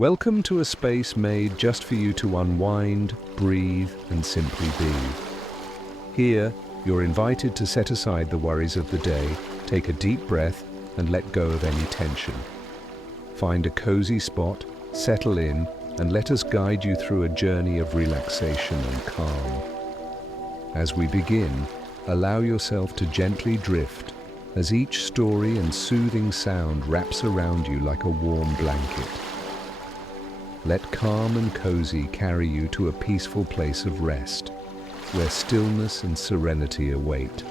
Welcome to a space made just for you to unwind, breathe, and simply be. Here, you're invited to set aside the worries of the day, take a deep breath, and let go of any tension. Find a cozy spot, settle in, and let us guide you through a journey of relaxation and calm. As we begin, allow yourself to gently drift as each story and soothing sound wraps around you like a warm blanket. Let calm and cozy carry you to a peaceful place of rest, where stillness and serenity await.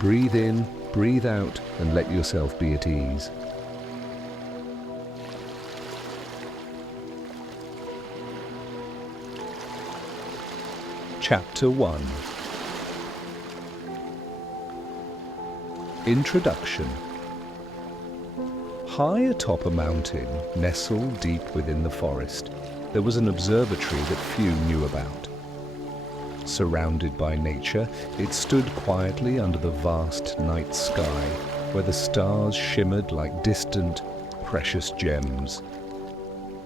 Breathe in, breathe out, and let yourself be at ease. Chapter 1. Introduction. High atop a mountain, nestled deep within the forest, there was an observatory that few knew about. Surrounded by nature, it stood quietly under the vast night sky, where the stars shimmered like distant, precious gems.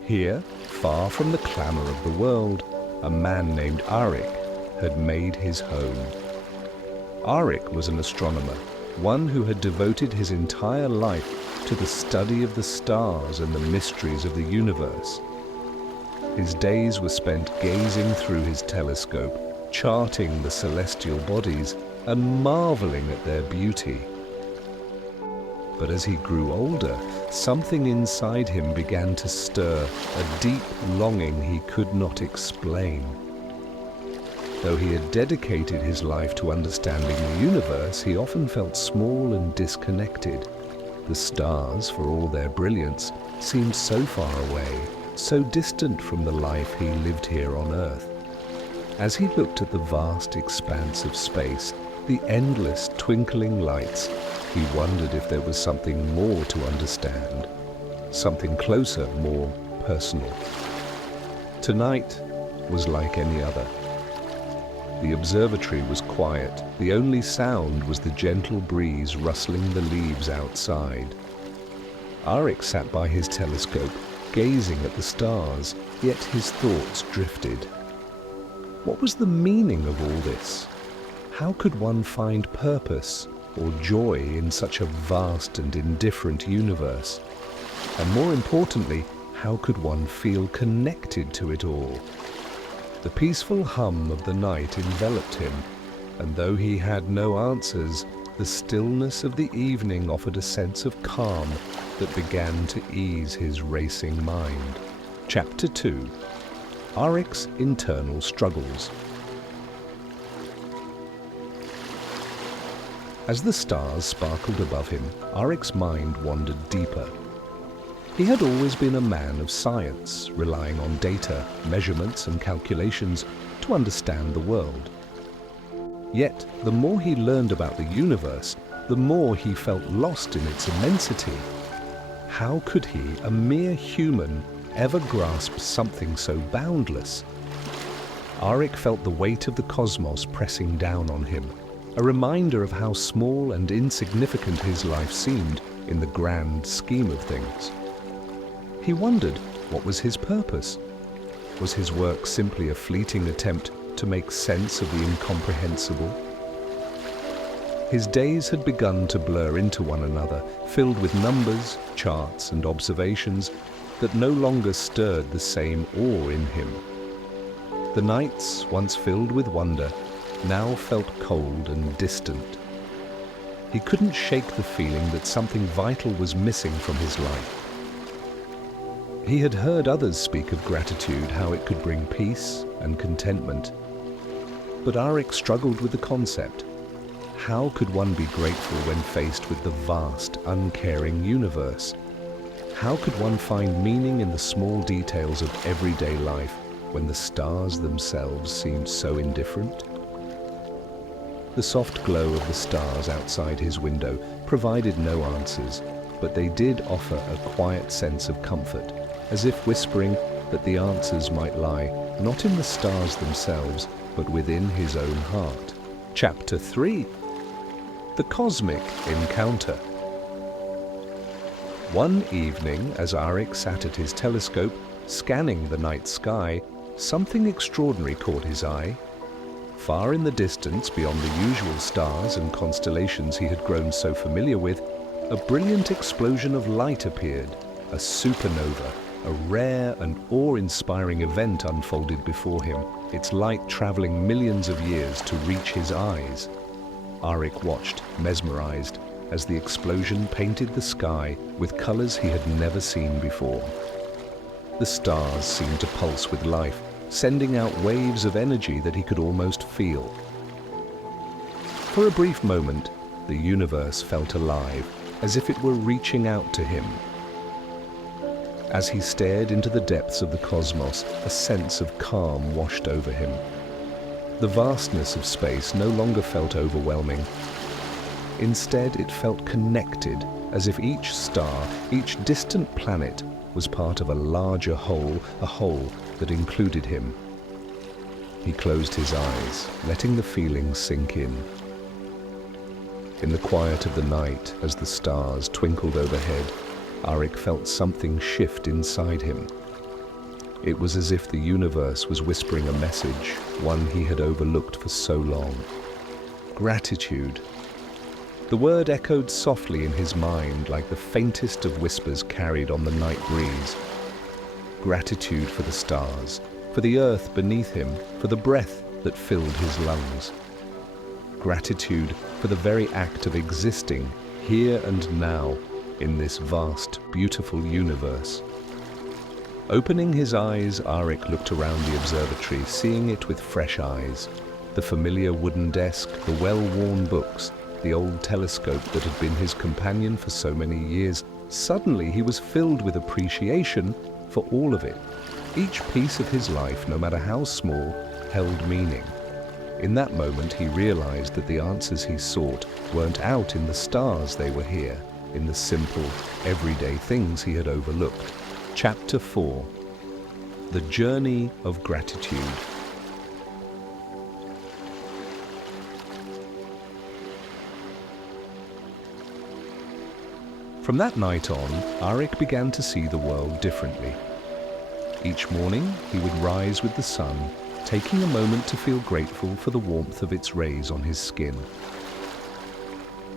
Here, far from the clamor of the world, a man named Arik had made his home. Arik was an astronomer, one who had devoted his entire life to the study of the stars and the mysteries of the universe. His days were spent gazing through his telescope, charting the celestial bodies and marveling at their beauty. But as he grew older, something inside him began to stir, a deep longing he could not explain. Though he had dedicated his life to understanding the universe, he often felt small and disconnected. The stars, for all their brilliance, seemed so far away, so distant from the life he lived here on Earth. As he looked at the vast expanse of space, the endless twinkling lights, he wondered if there was something more to understand, something closer, more personal. Tonight was like any other. The observatory was quiet. The only sound was the gentle breeze rustling the leaves outside. Arik sat by his telescope, gazing at the stars, yet his thoughts drifted. What was the meaning of all this? How could one find purpose or joy in such a vast and indifferent universe? And more importantly, how could one feel connected to it all? The peaceful hum of the night enveloped him, and though he had no answers, the stillness of the evening offered a sense of calm that began to ease his racing mind. Chapter 2. Arik's internal struggles. As the stars sparkled above him, Arik's mind wandered deeper. He had always been a man of science, relying on data, measurements, and calculations to understand the world. Yet, the more he learned about the universe, the more he felt lost in its immensity. How could he, a mere human, ever grasp something so boundless? Arik felt the weight of the cosmos pressing down on him, a reminder of how small and insignificant his life seemed in the grand scheme of things. He wondered, what was his purpose? Was his work simply a fleeting attempt to make sense of the incomprehensible? His days had begun to blur into one another, filled with numbers, charts, and observations that no longer stirred the same awe in him. The nights, once filled with wonder, now felt cold and distant. He couldn't shake the feeling that something vital was missing from his life. He had heard others speak of gratitude, how it could bring peace and contentment. But Arik struggled with the concept. How could one be grateful when faced with the vast, uncaring universe? How could one find meaning in the small details of everyday life when the stars themselves seemed so indifferent? The soft glow of the stars outside his window provided no answers, but they did offer a quiet sense of comfort, as if whispering that the answers might lie not in the stars themselves, but within his own heart. Chapter 3. The Cosmic Encounter. One evening, as Arik sat at his telescope, scanning the night sky, something extraordinary caught his eye. Far in the distance, beyond the usual stars and constellations he had grown so familiar with, a brilliant explosion of light appeared, a supernova. A rare and awe-inspiring event unfolded before him, its light traveling millions of years to reach his eyes. Arik watched, mesmerized, as the explosion painted the sky with colors he had never seen before. The stars seemed to pulse with life, sending out waves of energy that he could almost feel. For a brief moment, the universe felt alive, as if it were reaching out to him. As he stared into the depths of the cosmos, a sense of calm washed over him. The vastness of space no longer felt overwhelming. Instead, it felt connected, as if each star, each distant planet, was part of a larger whole, a whole that included him. He closed his eyes, letting the feeling sink in. In the quiet of the night, as the stars twinkled overhead, Arik felt something shift inside him. It was as if the universe was whispering a message, one he had overlooked for so long. Gratitude. The word echoed softly in his mind like the faintest of whispers carried on the night breeze. Gratitude for the stars, for the earth beneath him, for the breath that filled his lungs. Gratitude for the very act of existing, here and now, in this vast, beautiful universe. Opening his eyes, Arik looked around the observatory, seeing it with fresh eyes. The familiar wooden desk, the well-worn books, the old telescope that had been his companion for so many years. Suddenly he was filled with appreciation for all of it. Each piece of his life, no matter how small, held meaning. In that moment he realized that the answers he sought weren't out in the stars, they were here, in the simple, everyday things he had overlooked. Chapter 4. The Journey of Gratitude. From that night on, Arik began to see the world differently. Each morning, he would rise with the sun, taking a moment to feel grateful for the warmth of its rays on his skin.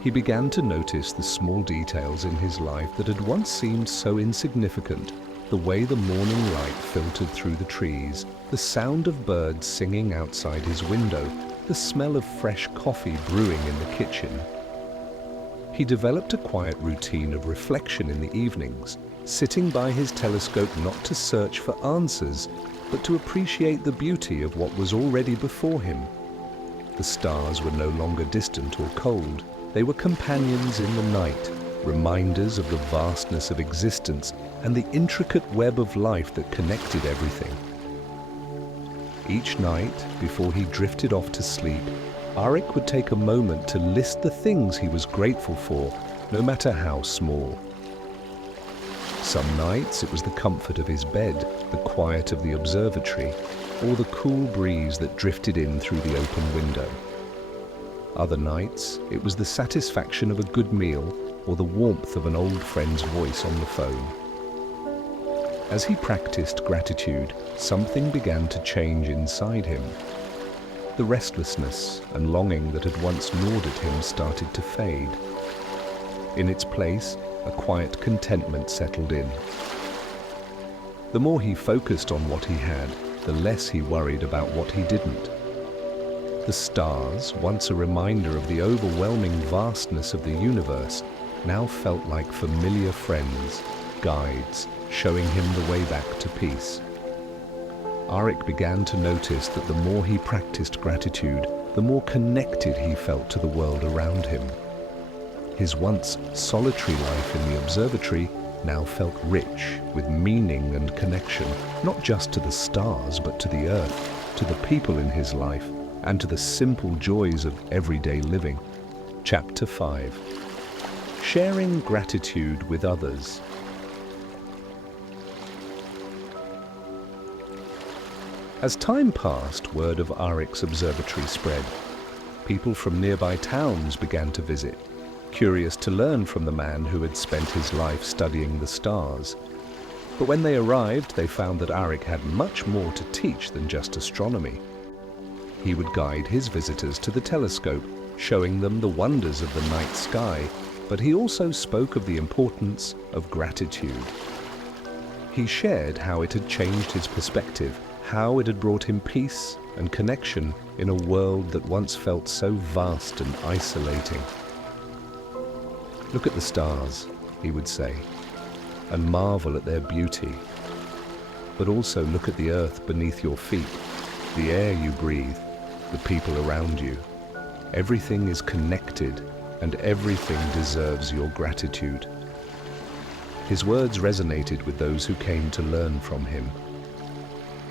He began to notice the small details in his life that had once seemed so insignificant. The way the morning light filtered through the trees, the sound of birds singing outside his window, the smell of fresh coffee brewing in the kitchen. He developed a quiet routine of reflection in the evenings, sitting by his telescope not to search for answers, but to appreciate the beauty of what was already before him. The stars were no longer distant or cold. They were companions in the night, reminders of the vastness of existence and the intricate web of life that connected everything. Each night, before he drifted off to sleep, Arik would take a moment to list the things he was grateful for, no matter how small. Some nights it was the comfort of his bed, the quiet of the observatory, or the cool breeze that drifted in through the open window. Other nights, it was the satisfaction of a good meal or the warmth of an old friend's voice on the phone. As he practiced gratitude, something began to change inside him. The restlessness and longing that had once gnawed at him started to fade. In its place, a quiet contentment settled in. The more he focused on what he had, the less he worried about what he didn't. The stars, once a reminder of the overwhelming vastness of the universe, now felt like familiar friends, guides, showing him the way back to peace. Arik began to notice that the more he practiced gratitude, the more connected he felt to the world around him. His once solitary life in the observatory now felt rich with meaning and connection, not just to the stars, but to the earth, to the people in his life, and to the simple joys of everyday living. Chapter 5. Sharing gratitude with others. As time passed, word of Arik's observatory spread. People from nearby towns began to visit. curious to learn from the man who had spent his life studying the stars. But when they arrived, they found that Arik had much more to teach than just astronomy. He would guide his visitors to the telescope, showing them the wonders of the night sky, but he also spoke of the importance of gratitude. He shared how it had changed his perspective, how it had brought him peace and connection in a world that once felt so vast and isolating. "Look at the stars," he would say, "and marvel at their beauty. But also look at the earth beneath your feet, the air you breathe, the people around you. Everything is connected, and everything deserves your gratitude." His words resonated with those who came to learn from him.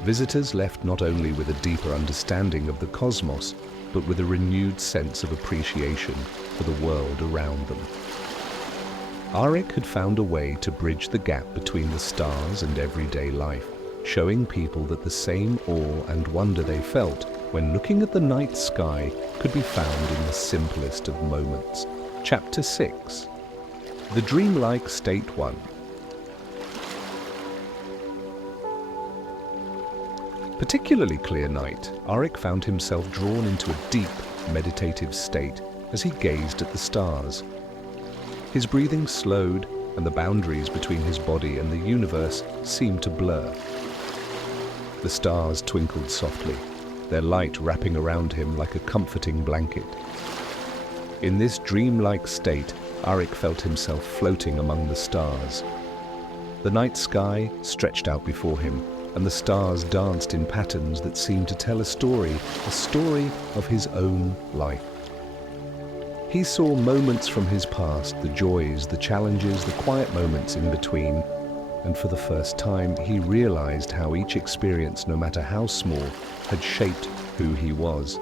Visitors left not only with a deeper understanding of the cosmos, but with a renewed sense of appreciation for the world around them. Arik had found a way to bridge the gap between the stars and everyday life, showing people that the same awe and wonder they felt when looking at the night sky could be found in the simplest of moments. Chapter 6. The Dreamlike State 1. Particularly clear night, Arik found himself drawn into a deep, meditative state as he gazed at the stars. His breathing slowed, and the boundaries between his body and the universe seemed to blur. The stars twinkled softly, their light wrapping around him like a comforting blanket. In this dreamlike state, Arik felt himself floating among the stars. The night sky stretched out before him, and the stars danced in patterns that seemed to tell a story of his own life. He saw moments from his past, the joys, the challenges, the quiet moments in between, and for the first time he realized how each experience, no matter how small, had shaped who he was.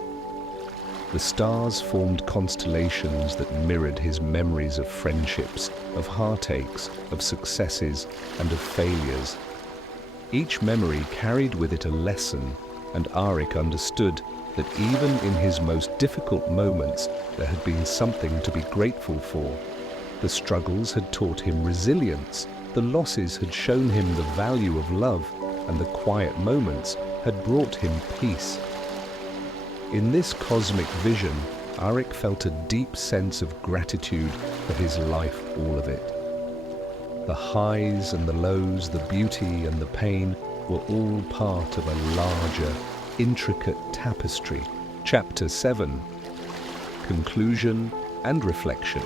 The stars formed constellations that mirrored his memories of friendships, of heartaches, of successes, and of failures. Each memory carried with it a lesson, and Arik understood that even in his most difficult moments, there had been something to be grateful for. The struggles had taught him resilience, the losses had shown him the value of love, and the quiet moments had brought him peace. In this cosmic vision, Arik felt a deep sense of gratitude for his life, all of it. The highs and the lows, the beauty and the pain were all part of a larger, intricate tapestry. Chapter 7. Conclusion and Reflection.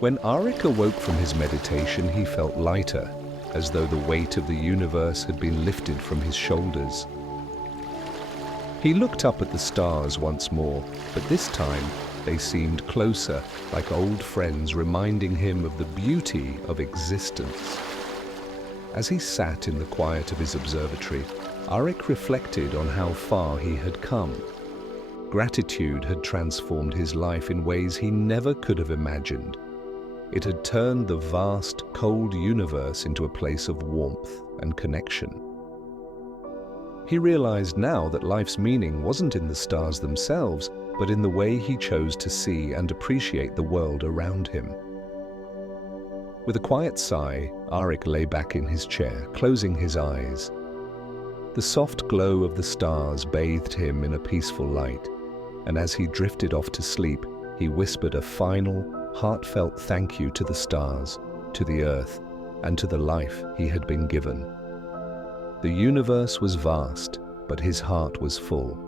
When Arik awoke from his meditation, he felt lighter, as though the weight of the universe had been lifted from his shoulders. He looked up at the stars once more, but this time they seemed closer, like old friends reminding him of the beauty of existence. As he sat in the quiet of his observatory, Arik reflected on how far he had come. Gratitude had transformed his life in ways he never could have imagined. It had turned the vast, cold universe into a place of warmth and connection. He realized now that life's meaning wasn't in the stars themselves, but in the way he chose to see and appreciate the world around him. With a quiet sigh, Arik lay back in his chair, closing his eyes. The soft glow of the stars bathed him in a peaceful light, and as he drifted off to sleep, he whispered a final, heartfelt thank you to the stars, to the earth, and to the life he had been given. The universe was vast, but his heart was full.